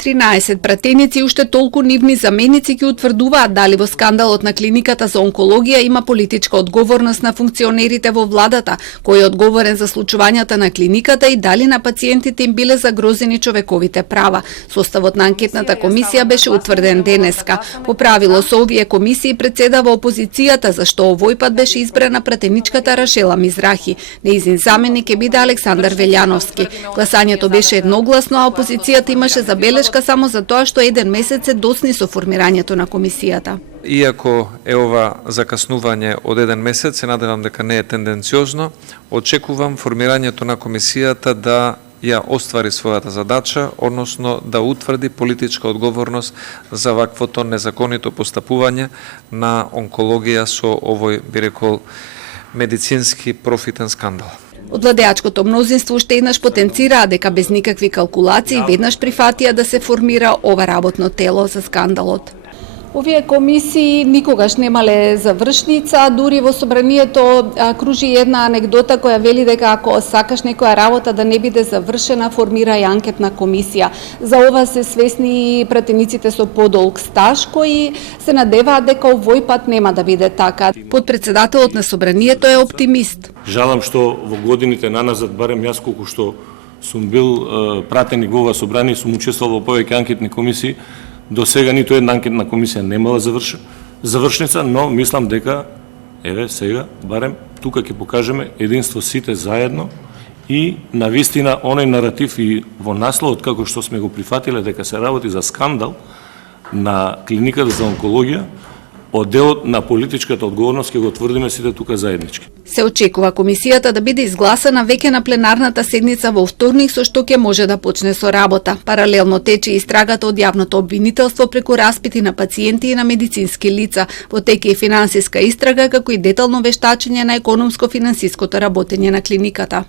13 пратеници и уште толку нивни заменици ќе утврдуваат дали во скандалот на клиниката за онкологија има политичка одговорност на функционерите во владата, кој е одговорен за случувањата на клиниката и дали на пациентите им биле загрозени човековите права. Составот на анкетната комисија беше утврден денеска. По правило со овие комисии председава опозицијата, зашто овој пат беше избрана пратеничката Рашела Мизрахи. Нејзин заменик ќе биде Александар Велјановски. Гласањето беше едногласно, а опозицијата имаше забелешка само за тоа што еден месец се досни со формирањето на комисијата. Иако е ова закаснување од еден месец, се надевам дека не е тенденциозно, очекувам формирањето на комисијата да ја оствари својата задача, односно да утврди политичка одговорност за ваквото незаконито постапување на онкологија со овој, би рекол, медицински профитен скандал. Од владеачкото мнозинство уште еднаш потенцираа дека без никакви калкулации веднаш прифатија да се формира ова работно тело за скандалот. Овие комисии никогаш немале завршница, дури во собранието кружи една анегдота која вели дека ако сакаш некоја работа да не биде завршена, формирај анкетна комисија. За ова се свесни пратениците со подолг стаж, кои се надеваат дека овој пат нема да биде така. Подпредседателот на собранието е оптимист. Жалам што во годините наназад, барем јас колку што сум бил пратеник во ова собрание, сум учествувал во повеќе анкетни комисии. До сега ниту една анкетна комисија немала завршница, но мислам дека, еве сега, барем тука ќе покажеме единство сите заедно и навистина оној наратив и во насловот како што сме го прифатиле дека се работи за скандал на клиниката за онкологија, од делот на политичката одговорност ќе го тврдиме сите тука заеднички. Се очекува комисијата да биде изгласана веќе на пленарната седница во вторник, со што ќе може да почне со работа. Паралелно тече истрагата од јавното обвинителство преку распити на пациенти и на медицински лица. Во теке и финансиска истрага, како и детално вештачење на економско-финансиското работење на клиниката.